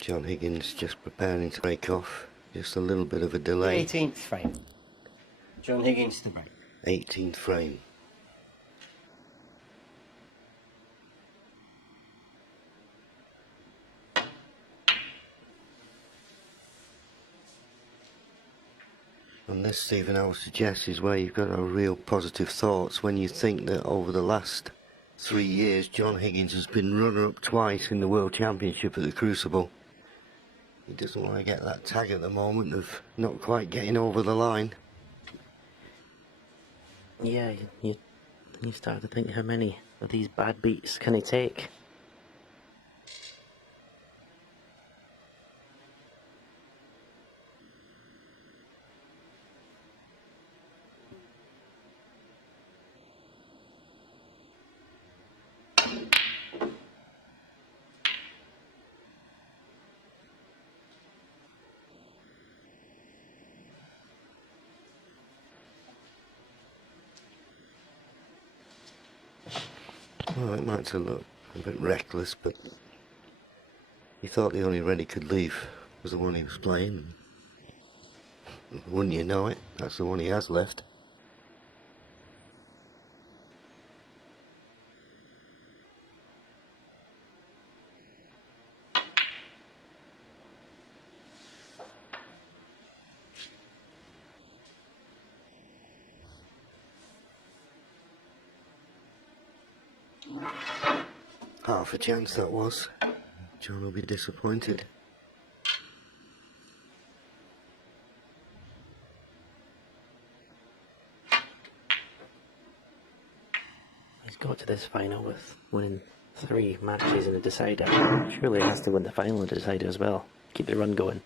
John Higgins just preparing to break off. Just a little bit of a delay. 18th frame. John Higgins to break. 18th frame. And this, Stephen, I would suggest is where you've got a real positive thoughts when you think that over the last 3 years John Higgins has been runner-up twice in the World Championship at the Crucible. He doesn't want to get that tag at the moment of not quite getting over the line. Yeah, you start to think how many of these bad beats can he take? Well, it might look a bit reckless, but he thought the only red he could leave was the one he was playing. Wouldn't you know it, that's the one he has left. Half a chance that was. John will be disappointed. He's got to this final with winning 3 matches in the decider. Surely he has to win the final in the decider as well. Keep the run going.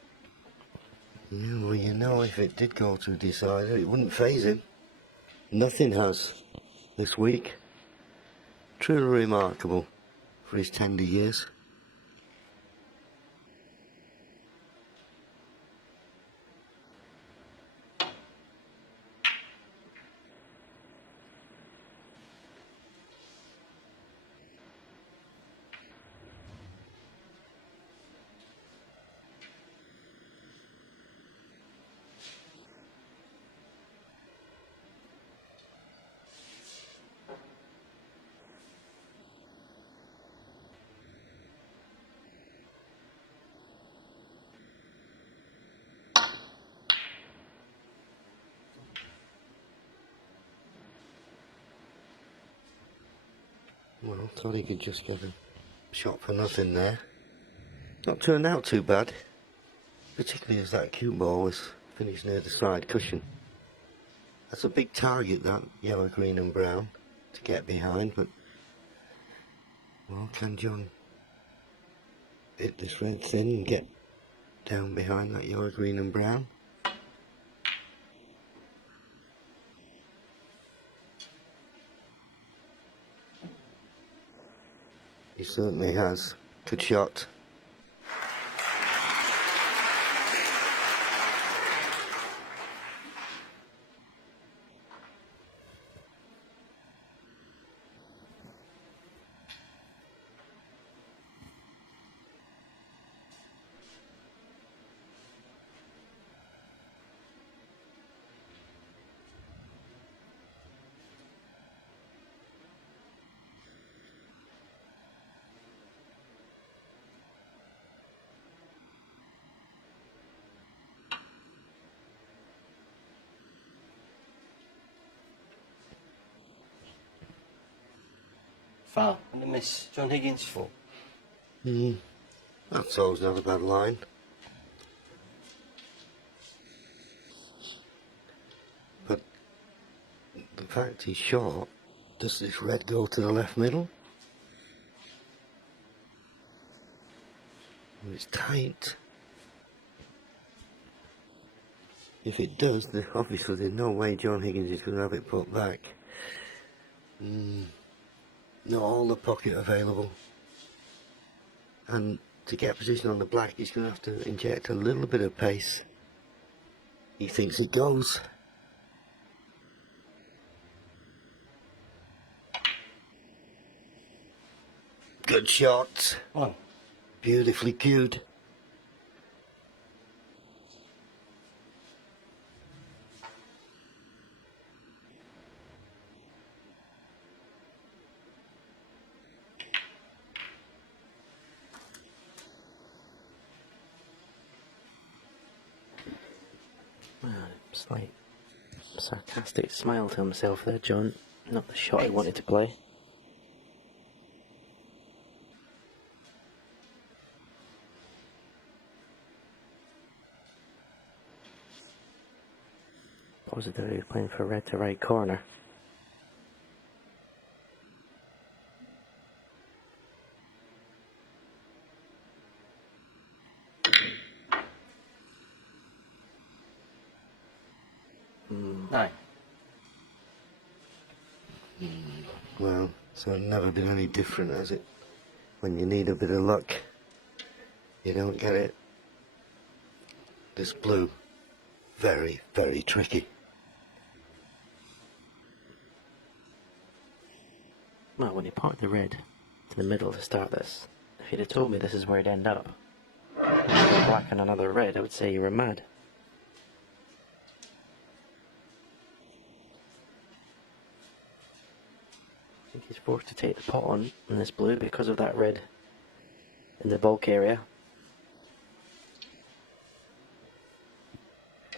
Yeah, well, you know, if it did go to a decider, it wouldn't faze him. Nothing has this week. Truly remarkable for his tender years. Well, thought he could just get a shot for nothing there. Not turned out too bad, particularly as that cue ball was finished near the side cushion. That's a big target, that yellow, green and brown, to get behind, but well, can John hit this red thin and get down behind that yellow, green and brown? He certainly has. Good shot. Foul and a miss. John Higgins for. That's always not a bad line. But the fact he's short, does this red go to the left middle? Well, it's tight. If it does, then obviously there's no way John Higgins is going to have it put back. Not all the pocket available. And to get position on the black, he's going to have to inject a little bit of pace. He thinks it goes. Good shot. One. Beautifully cued. Slight sarcastic smile to himself there, John. Not the shot he wanted to play. Positive he was playing for red to right corner. Nine. Well, so it's never been any different, has it? When you need a bit of luck, you don't get it. This blue, very, very tricky. Well, when he parked the red to the middle to start this, if he'd have told me this is where it'd end up, another black and another red, I would say you were mad. I think he's forced to take the pot on in this blue because of that red in the bulk area.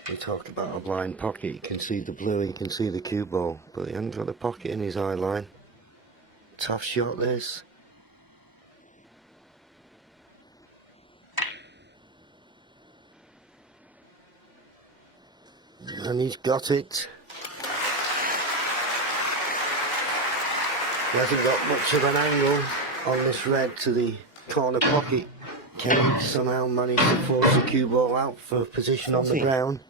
We talk about a blind pocket, you can see the blue, you can see the cue ball, but he hasn't got the pocket in his eye line. Tough shot this. And he's got it. He hasn't got much of an angle on this red to the corner pocket. Can he somehow manage to force the cue ball out for position on the ground?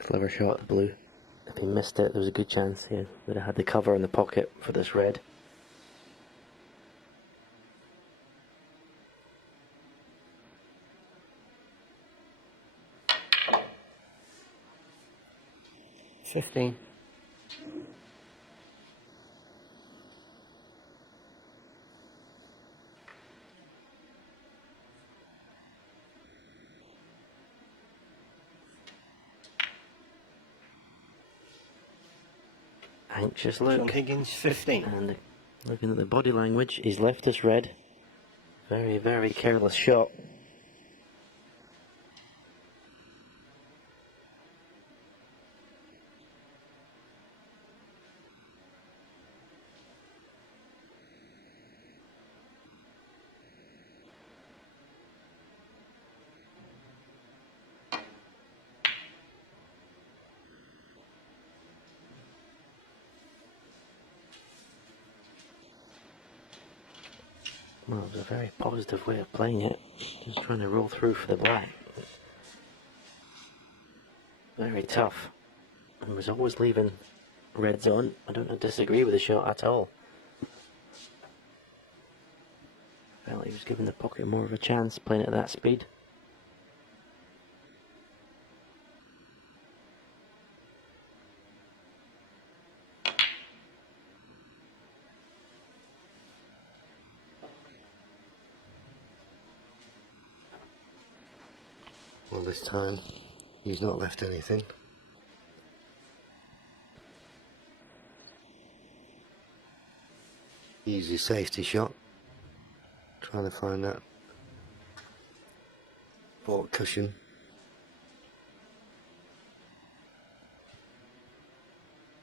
Clever shot, the blue. If he missed it, there was a good chance he would have had the cover in the pocket for this red. $15. Anxious John look. Higgins, 15. And looking at the body language, he's left us red. Very, very careless shot. Well, it was a very positive way of playing it. Just trying to roll through for the black. Very tough. And was always leaving reds on. I don't disagree with the shot at all. Felt he was giving the pocket more of a chance playing at that speed. Well, this time he's not left anything. Easy safety shot. Trying to find that baulk cushion.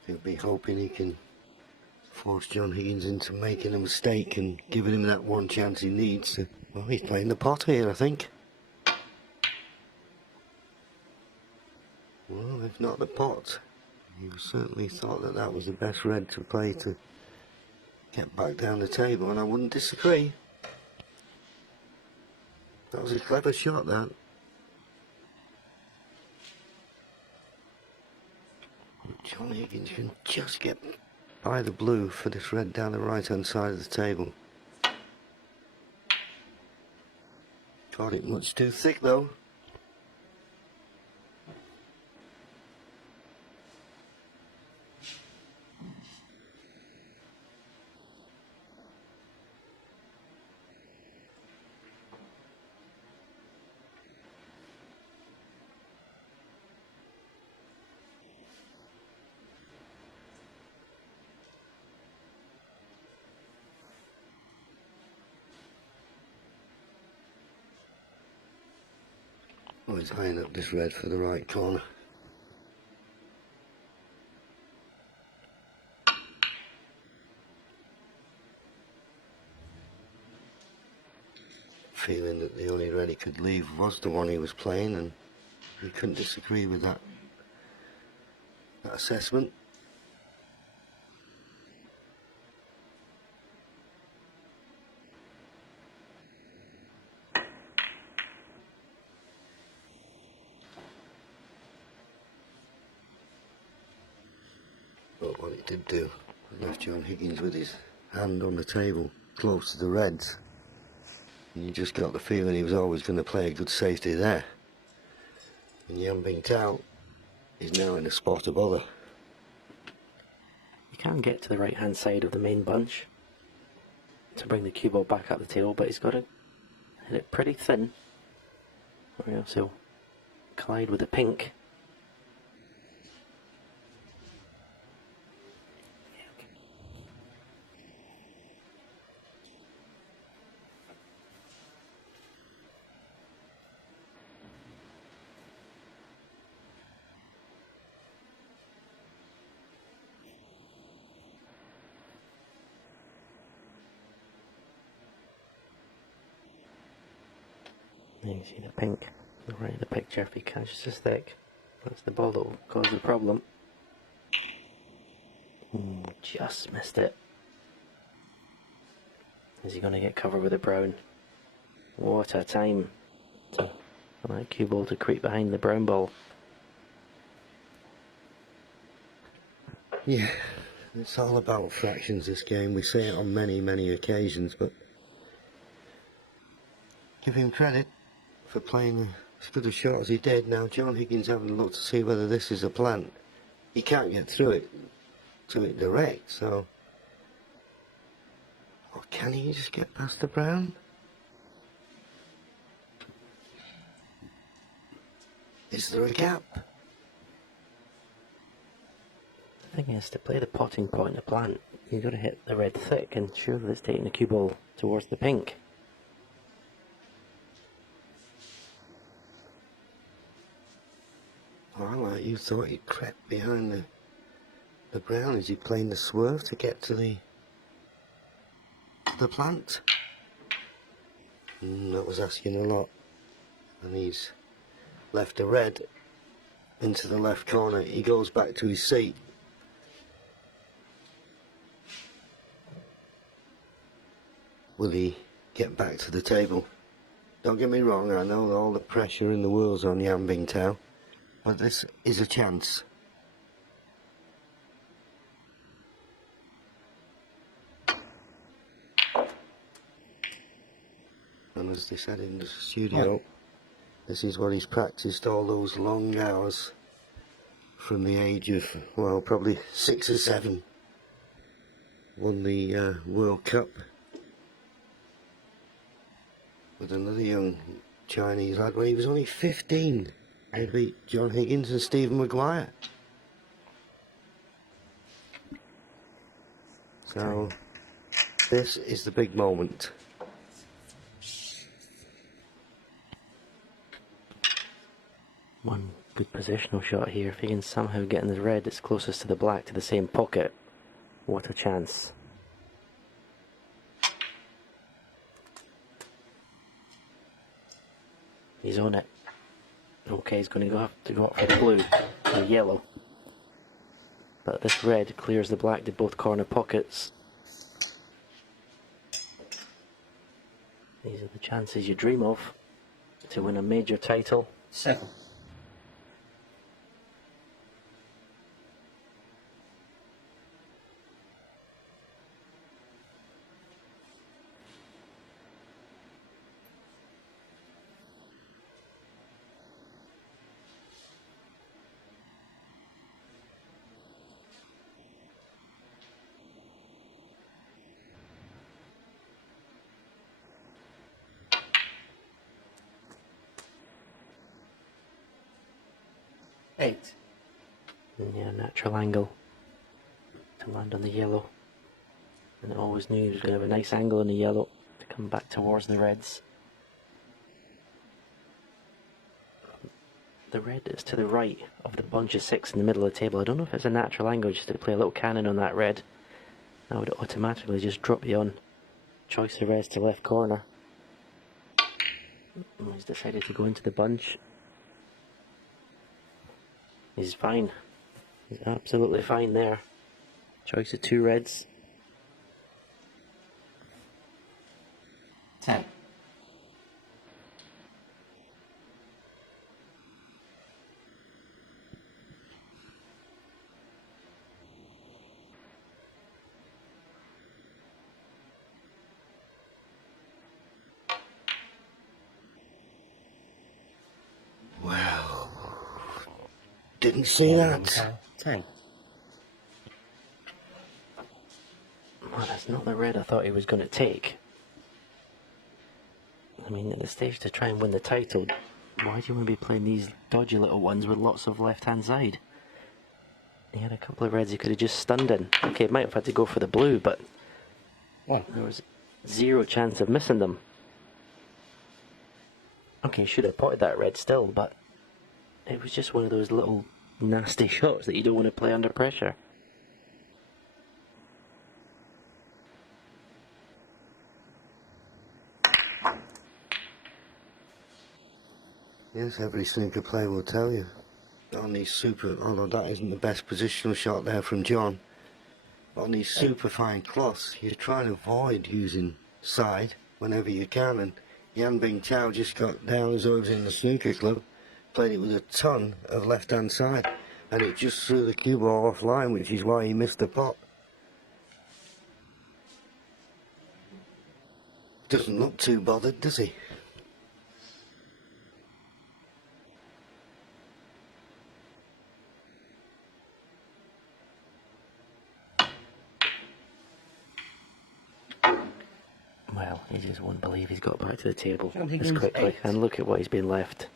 He'll be hoping he can force John Higgins into making a mistake and giving him that one chance he needs. Well, he's playing the pot here, I think. Well, if not the pot, he certainly thought that that was the best red to play to get back down the table, and I wouldn't disagree. That was a clever shot, that. John Higgins can just get by the blue for this red down the right hand side of the table. Got it much too thick though. always eyeing up this red for the right corner. Feeling that the only red he could leave was the one he was playing, and he couldn't disagree with that assessment. But what it did do, it left John Higgins with his hand on the table, close to the reds. And you just got the feeling he was always going to play a good safety there. And bingtao is now in a spot of bother. You can get to the right hand side of the main bunch to bring the cue ball back up the table, but he's got to hit it pretty thin, or else he'll collide with the pink. There you see the pink on the right of the picture. If he catches the stick, that's the ball that will cause the problem. Just missed it. Is he going to get covered with a brown? What a time for that cue ball to creep behind the brown ball. Yeah, it's all about fractions, this game. We say it on many occasions, but give him credit for playing as good a shot as he did. Now John Higgins having a look to see whether this is a plant. He can't get through it to it direct, so or can he just get past the brown? Is there a gap? The thing is, to play the potting point of plant, you've got to hit the red thick, and surely it's taking the cue ball towards the pink. Alright, you thought he crept behind the brown as he playing the swerve to get to the plant. That was asking a lot. And he's left a red into the left corner. He goes back to his seat. Will he get back to the table? Don't get me wrong, I know all the pressure in the world's on bingtao, but this is a chance. And as they said in the studio, this is what he's practiced all those long hours from the age of, well, probably 6 or 7. Won the World Cup with another young Chinese lad when he was only 15. He beat John Higgins and Stephen Maguire. So this is the big moment. One good positional shot here. If he can somehow get in the red that's closest to the black to the same pocket, what a chance. He's on it. Okay, he's going to have to go up for the blue or yellow. But this red clears the black to both corner pockets. These are the chances you dream of to win a major title. 7. Eight. Yeah, natural angle to land on the yellow. And I always knew he was going to have a nice angle on the yellow to come back towards the reds. the red that's to the right of the bunch of 6 in the middle of the table. I don't know if it's a natural angle just to play a little cannon on that red. That would automatically just drop you on choice of reds to left corner. He's decided to go into the bunch. He's fine. He's absolutely fine there. Choice of 2 reds. 10. Well, didn't see that. 10. Well, that's not the red I thought he was going to take. I mean, at the stage to try and win the title, why do you want to be playing these dodgy little ones with lots of left-hand side? He had a couple of reds he could have just stunned in. Okay, might have had to go for the blue, but there was 0 chance of missing them. Okay, should have potted that red still, but it was just one of those little nasty shots that you don't want to play under pressure. Yes, every snooker player will tell you. On these although that isn't the best positional shot there from John. On these super fine cloths, you try to avoid using side whenever you can, and Yan Bingtao just got down as though he was in the snooker club, played it with a ton of left-hand side, and it just threw the cue ball offline, which is why he missed the pot. Doesn't look too bothered, does he? Well, he just won't believe he's got back to the table John this Higgins, quickly. 8. And look at what he's been left.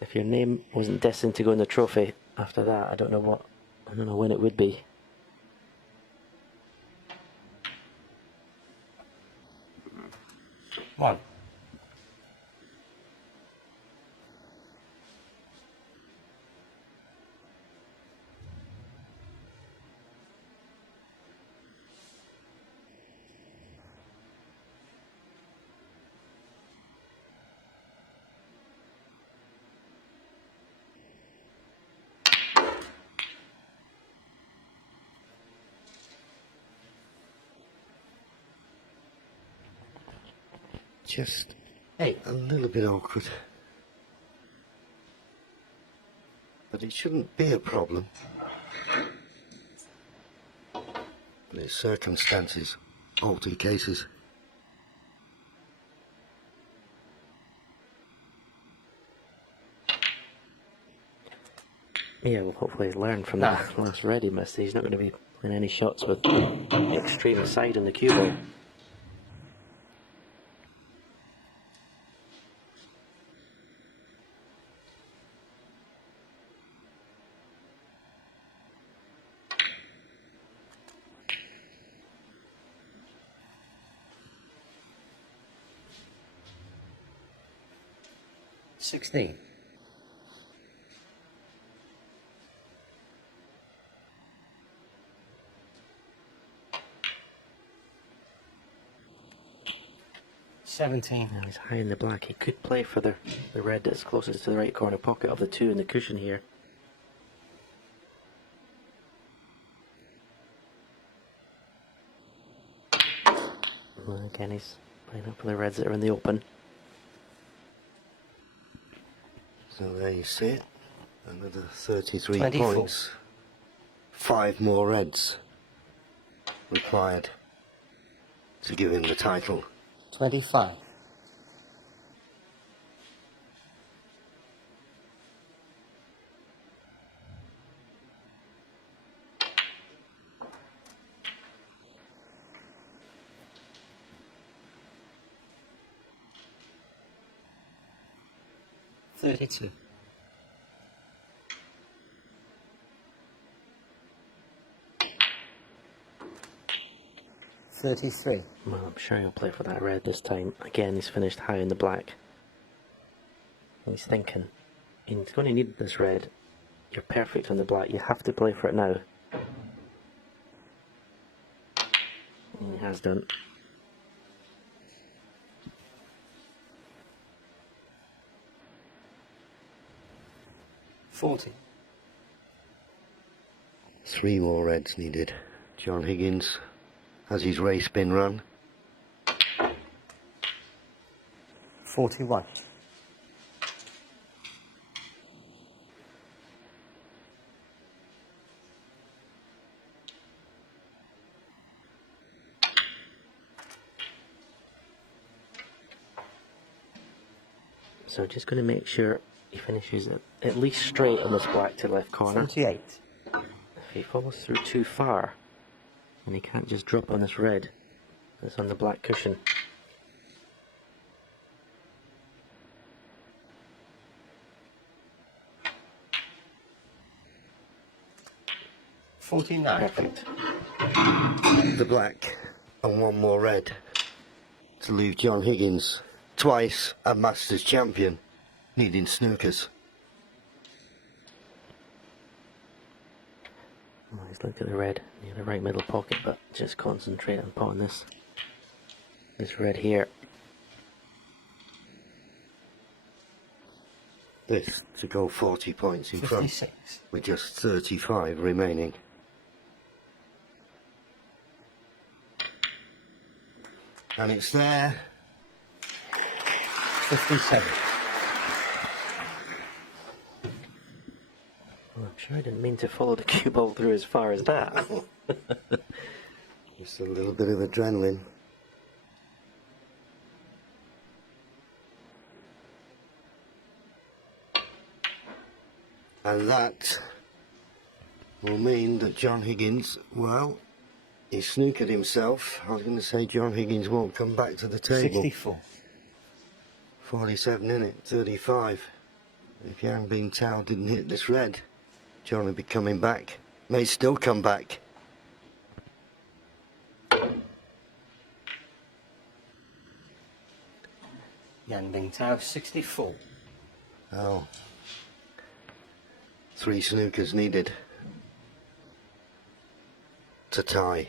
If your name wasn't destined to go in the trophy after that, I don't know when it would be. One. Just 8. a little bit awkward. But it shouldn't be a problem. There's circumstances, altered cases. Yeah, well, hopefully he's learned from that last red he missed. He's not going to be playing any shots with extreme side on the cue ball. $16. $17. Now he's high in the black. He could play for the red that's closest to the right corner pocket of the 2 in the cushion here. Well, again, he's playing up for the reds that are in the open. So there you see it. Another 33 24. points. 5 more reds required to give him the title. 25. $32. 33. Well, I'm sure he'll play for that red this time. Again, he's finished high in the black. And he's thinking, he's going to need this red. You're perfect on the black. You have to play for it now. And he has done. $40. 3 more reds needed. John Higgins has his race been run. 41. So just going to make sure he finishes at least straight on this black to left corner. 48. If he falls through too far, and he can't just drop on this red that's on the black cushion. $49. Perfect. The black and 1 more red to leave John Higgins, twice a Masters champion, needing snookers. Well, he's looked at the red near the right middle pocket, but just concentrate on potting this red here. This to go 40 points in front 56. with just 35 remaining. And it's there. 57. Well, I'm sure I didn't mean to follow the cue ball through as far as that. Just a little bit of adrenaline. And that will mean that John Higgins, well, he snookered himself. I was going to say John Higgins won't come back to the table. 64. 47 in it, 35. If Yang Bingtao didn't hit this red, John would be coming back. May still come back. Yan Bingtao, 64. Oh. 3 snookers needed to tie.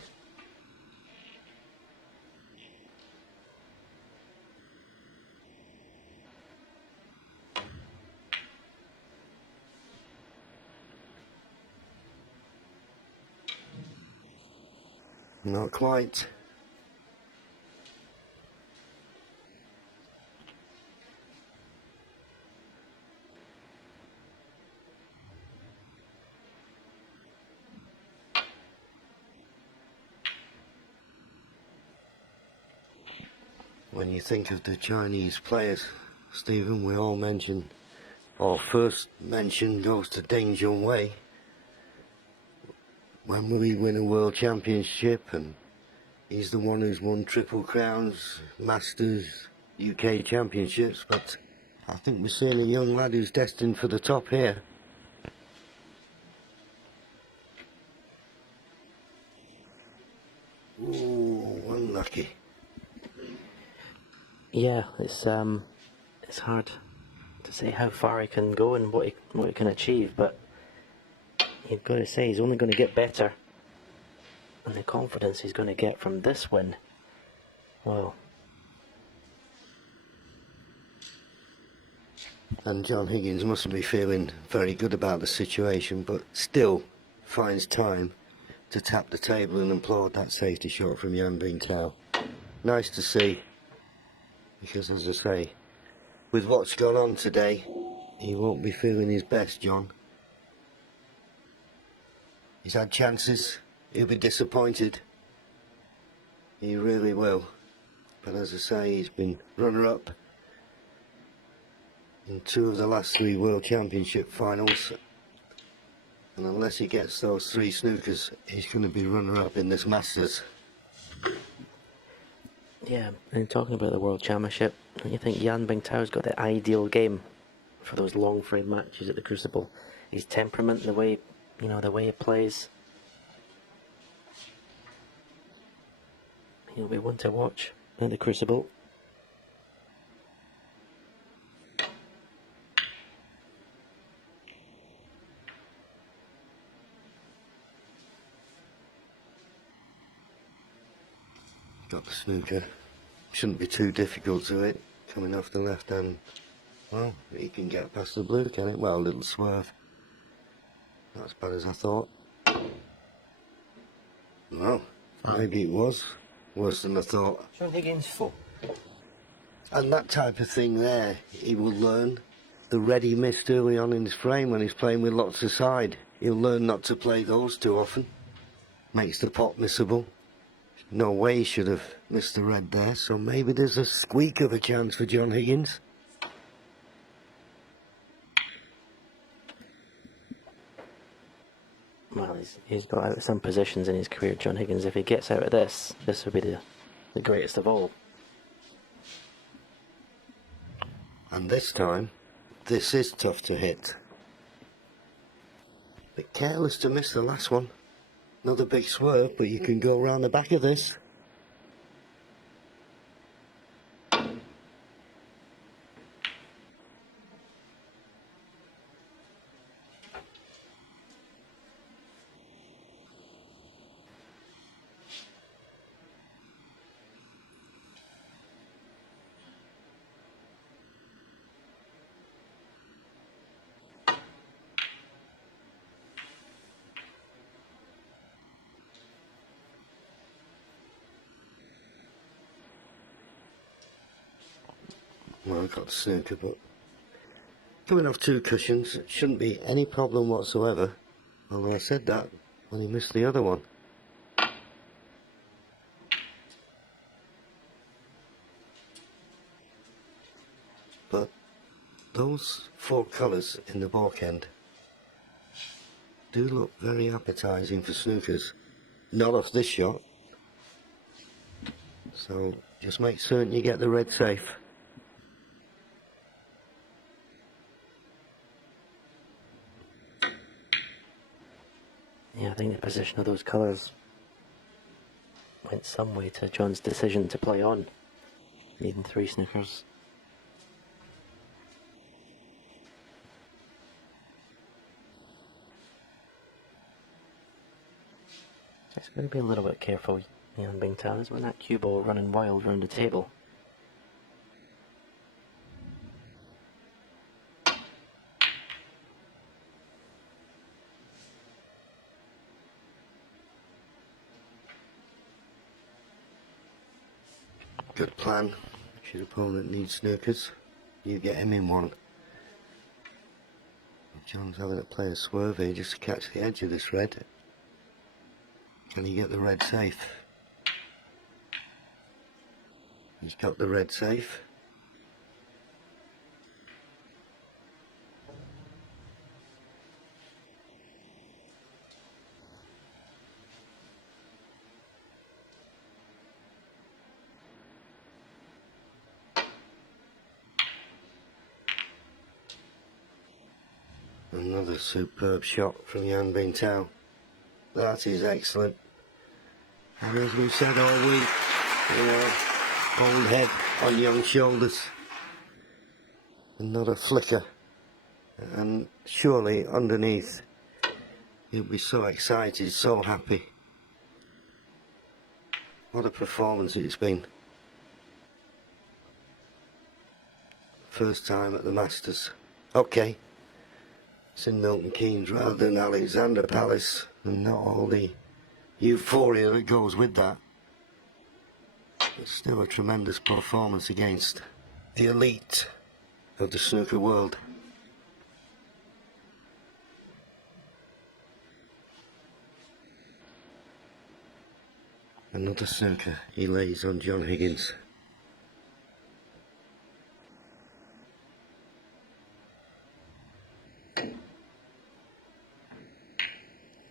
Not quite. When you think of the Chinese players, Stephen, we all mention, or first mention goes to Deng Junhui. When will he win a world championship? And he's the one who's won Triple Crowns, Masters, UK championships. But I think we're seeing a young lad who's destined for the top here. Ooh, unlucky. Yeah, it's hard to say how far he can go and what he can achieve, but you've got to say he's only going to get better, and the confidence he's going to get from this win, well. And John Higgins must be feeling very good about the situation, but still finds time to tap the table and applaud that safety shot from Yan Bingtao. Nice to see, because as I say, with what's gone on today, he won't be feeling his best, John. He's had chances, he'll be disappointed. He really will. But as I say, he's been runner-up in 2 of the last 3 World Championship finals. And unless he gets those 3 snookers, he's going to be runner-up in this Masters. Yeah, and talking about the World Championship, don't you think Yan Bingtao's got the ideal game for those long frame matches at the Crucible? His temperament, the way the way he plays, He'll be one to watch at the Crucible. Got the snooker. Shouldn't be too difficult to it. Coming off the left hand. Well, he can get past the blue, can it? Well, a little swerve. Not as bad as I thought. Well, maybe it was worse than I thought. John Higgins, 4. And that type of thing there, he will learn. The red he missed early on in his frame when he's playing with lots of side, he'll learn not to play those too often. Makes the pot missable. No way he should have missed the red there, so maybe there's a squeak of a chance for John Higgins. Well, he's got out of some positions in his career, John Higgins. If he gets out of this, this would be the greatest of all. And this time, this is tough to hit. Bit careless to miss the last one. Another big swerve, but you can go around the back of this. Well, I got the snooker, but coming off 2 cushions, it shouldn't be any problem whatsoever. Although I said that when he missed the other one. But those 4 colours in the baulk end do look very appetising for snookers. Not off this shot. So just make certain you get the red safe. Yeah, I think the position of those colours went some way to John's decision to play on, needing 3 snookers. Just got to be a little bit careful, Yan Bingtao. There's when that cue ball running wild around the table. Good plan. If your opponent needs snookers, you get him in one. John's having to play a swerve here just to catch the edge of this red. Can he get the red safe? He's got the red safe. Another superb shot from Yan Bingtao. That is excellent. And as we've said all week, old head on young shoulders. And not a flicker. And surely underneath, he'll be so excited, so happy. What a performance it's been. First time at the Masters. Okay. It's in Milton Keynes rather than Alexander Palace, and not all the euphoria that goes with that. It's still a tremendous performance against the elite of the snooker world. Another snooker he lays on John Higgins.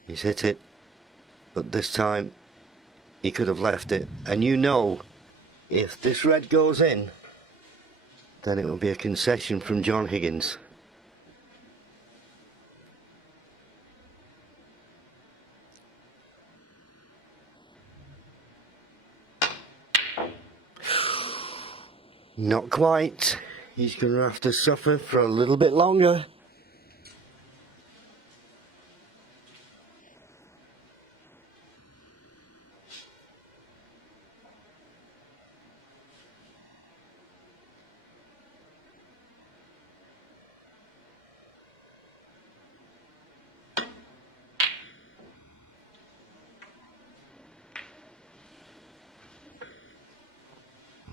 He's hit it, but this time he could have left it. And you know, if this red goes in, then it will be a concession from John Higgins. Not quite. He's going to have to suffer for a little bit longer.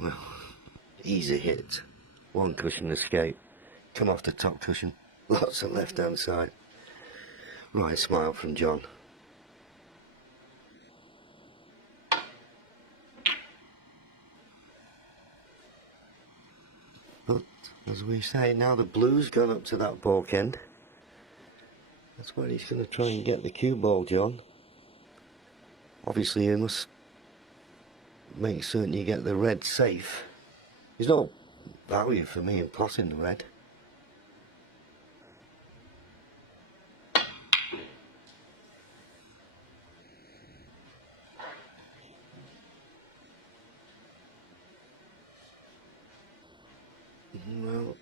Well, easy hit. One cushion escape. Come off the top cushion. Lots of left hand side. Right smile from John. But as we say, now the blue's gone up to that balk end. That's where he's going to try and get the cue ball, John. Obviously, you must make certain you get the red safe. There's no value for me in tossing the red. Well,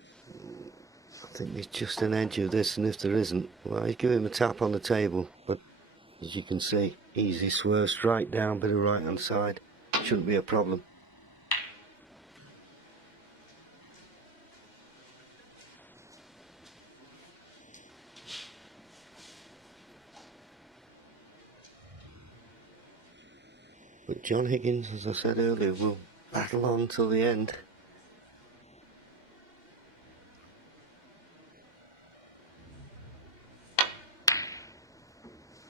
I think there's just an edge of this, and if there isn't, well, he's giving him a tap on the table. But as you can see, easy swerve, straight down, bit of right hand side. Shouldn't be a problem. But John Higgins, as I said earlier, will battle on till the end.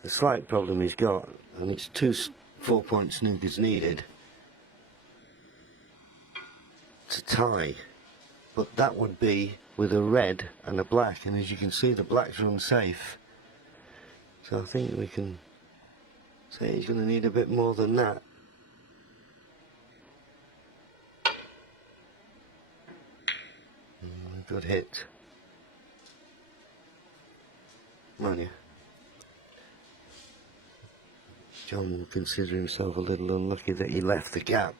The slight problem he's got, and it's 2 4-point snookers needed to tie, but that would be with a red and a black, and as you can see, the blacks are unsafe. So I think we can say he's going to need a bit more than that. Good hit. Come on, yeah. John will consider himself a little unlucky that he left the gap.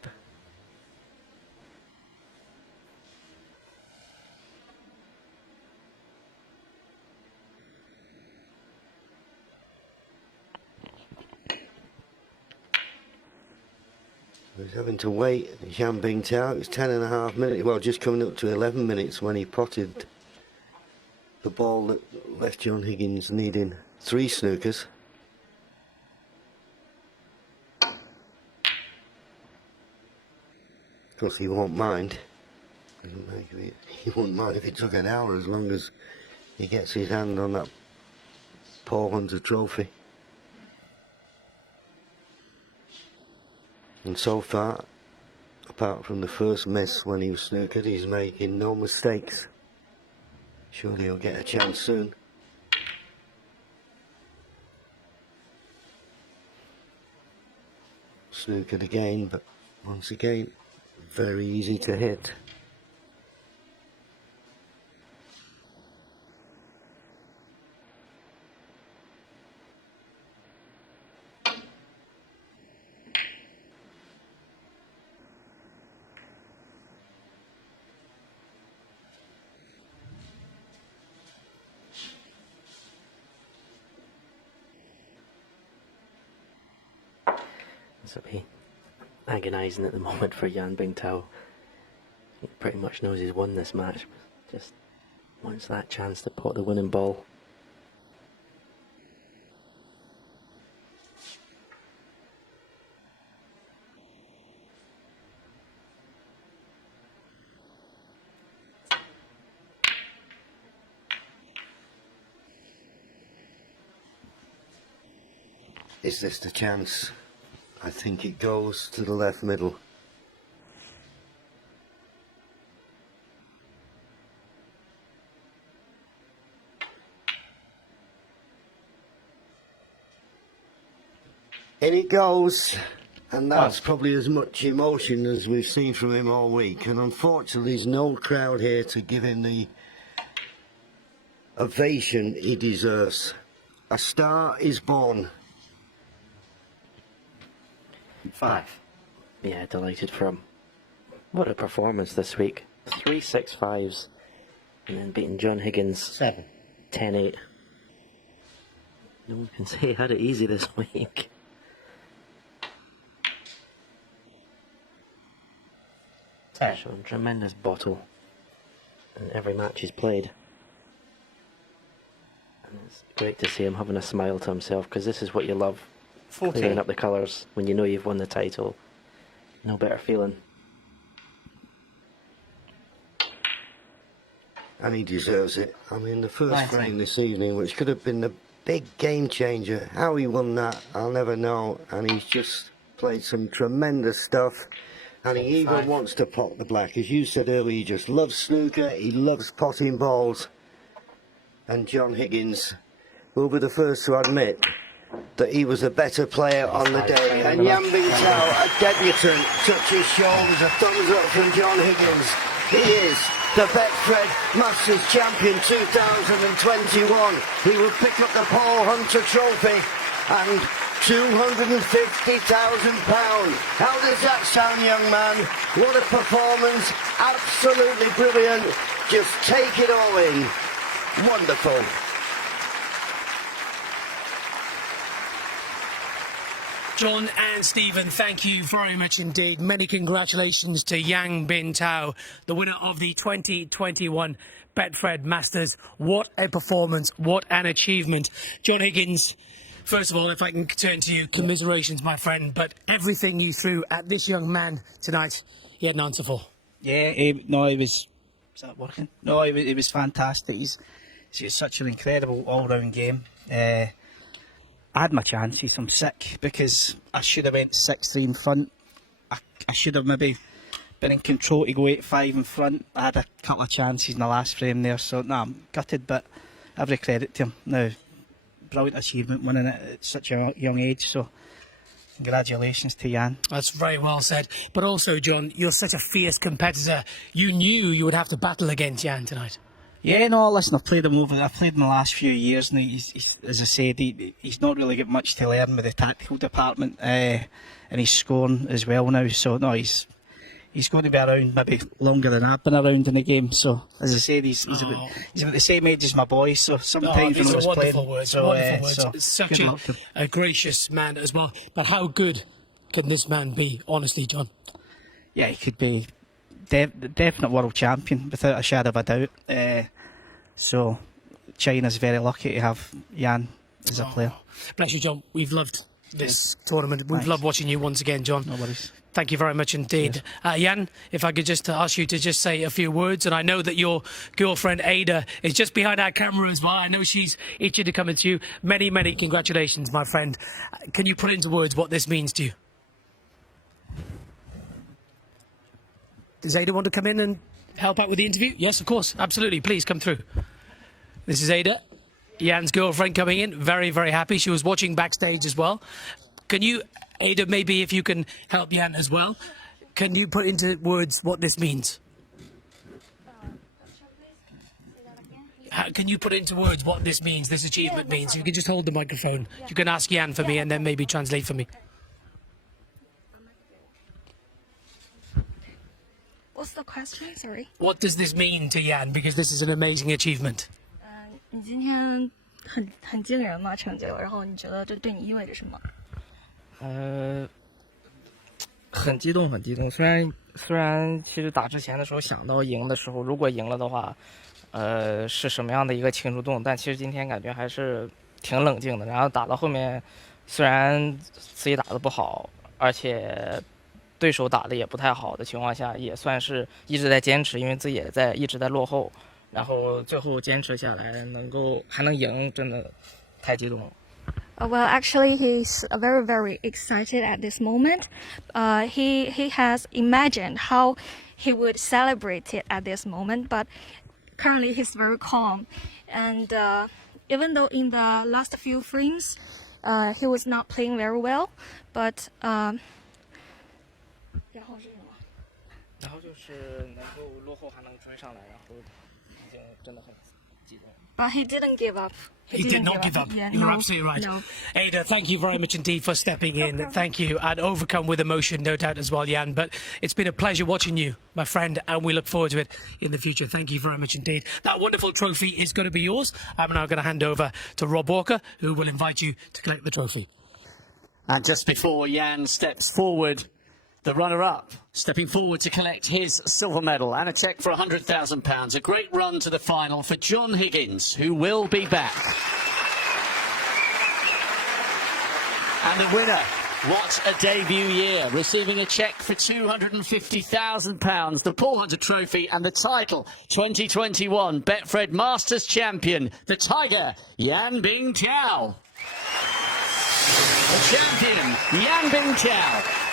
He's having to wait. Bingtao, it's 10.5 minutes, well, just coming up to 11 minutes when he potted the ball that left John Higgins needing 3 snookers. Of course, he won't mind. He won't mind if it took an hour, as long as he gets his hand on that Paul Hunter trophy. And so far, apart from the first miss when he was snookered, he's making no mistakes. Surely he'll get a chance soon. Snookered again, but once again, very easy to hit. This will be agonising at the moment for Bingtao. He pretty much knows he's won this match. Just wants that chance to pot the winning ball. Is this the chance? I think it goes to the left middle. In it goes, and that's probably as much emotion as we've seen from him all week, and unfortunately there's no crowd here to give him the ovation he deserves. A star is born. 5. Yeah, delighted for him. What a performance this week. 3 6-5s. And then beating John Higgins 7. 10-8. No one can say he had it easy this week. Showing tremendous bottle in every match he's played. And it's great to see him having a smile to himself, because this is what you love. 14. Clearing up the colours when you know you've won the title. No better feeling. And he deserves it. I mean, the first Nice. frame this evening, which could have been the big game changer. How he won that, I'll never know. And he's just played some tremendous stuff. And he even wants to pot the black. As you said earlier, he just loves snooker. He loves potting balls. And John Higgins will be the first to admit that he was a better player on the day. And Yan Bingtao, a debutant, touches shoulders. A thumbs up from John Higgins. He is the Betfred Masters Champion 2021. He will pick up the Paul Hunter Trophy and £250,000. How does that sound, young man? What a performance. Absolutely brilliant. Just take it all in. Wonderful. John and Stephen, thank you very much indeed. Many congratulations to Yang Bingtao, the winner of the 2021 Betfred Masters. What a performance, what an achievement. John Higgins, first of all, if I can turn to you, commiserations, my friend, but everything you threw at this young man tonight, he had an answer for. Yeah, no, it was... Is that working? No, it was fantastic. He's such an incredible all-round game. I had my chances. I'm sick because I should have went 6-3 in front. I should have maybe been in control to go 8-5 in front. I had a couple of chances in the last frame there, so no, I'm gutted, but every credit to him. No, brilliant achievement winning it at such a young age, so congratulations to Yan. That's very well said. But also, John, you're such a fierce competitor. You knew you would have to battle against Yan tonight. Yeah, no, listen, I've played him in the last few years, and he's as I said, he's not really got much to learn with the tactical department, and he's scoring as well now, so no, he's going to be around maybe longer than I've been around in the game, so as I said, he's about the same age as my boy, so sometimes when I was playing... Wonderful words, so, wonderful words. so It's such good luck to him. a gracious man as well. But how good can this man be, honestly, John? Yeah, he could be the definite world champion, without a shadow of a doubt. So China's very lucky to have Yan as a player. Bless you, John. We've loved this tournament. We've loved watching you once again, John. No worries. Thank you very much indeed. Yan, if I could just ask you to just say a few words, and I know that your girlfriend Ada is just behind our camera as well. I know she's itching to come into you. Many, many congratulations, my friend. Can you put into words what this means to you? Does Ada want to come in and help out with the interview? Yes, of course. Absolutely. Please come through. This is Ada, Yan's girlfriend, coming in. Very, very happy. She was watching backstage as well. Can you, Ada, maybe if you can help Yan as well, can you put into words what this means? Can you put into words what this means, this achievement means? You can just hold the microphone. You can ask Yan for me and then maybe translate for me. What's the question? Sorry. What does this mean to Yan? Because this is an amazing achievement. 你今天很惊人嘛成就，然后你觉得这对你意味着什么？很激动，很激动。虽然其实打之前的时候想到赢的时候，如果赢了的话，是什么样的一个庆祝动，但其实今天感觉还是挺冷静的。然后打到后面，虽然自己打得不好，而且对手打得也不太好的情况下，也算是一直在坚持，因为自己也一直在落后。然后最后坚持下来，还能赢，真的太激动了。Well, actually, he's very, very excited at this moment. He has imagined how he would celebrate it at this moment, but currently he's very calm. And even though in the last few frames, he was not playing very well, but 然后是什么？然后就是能够落后还能追上来，然后已经真的很 But he didn't give up. He did not give up. Yeah, You're no, absolutely right. no. Ada, thank you very much indeed for stepping in. Thank you. And overcome with emotion, no doubt, as well, Jan. But it's been a pleasure watching you, my friend, and we look forward to it in the future. Thank you very much indeed. That wonderful trophy is going to be yours. I'm now going to hand over to Rob Walker, who will invite you to collect the trophy. And just before Jan steps forward, the runner-up stepping forward to collect his silver medal and a cheque for £100,000. A great run to the final for John Higgins, who will be back. And the winner, what a debut year, receiving a cheque for £250,000, the Paul Hunter Trophy and the title 2021 Betfred Masters Champion, the Tiger, Yan Bingtao. The champion, Yan Bingtao.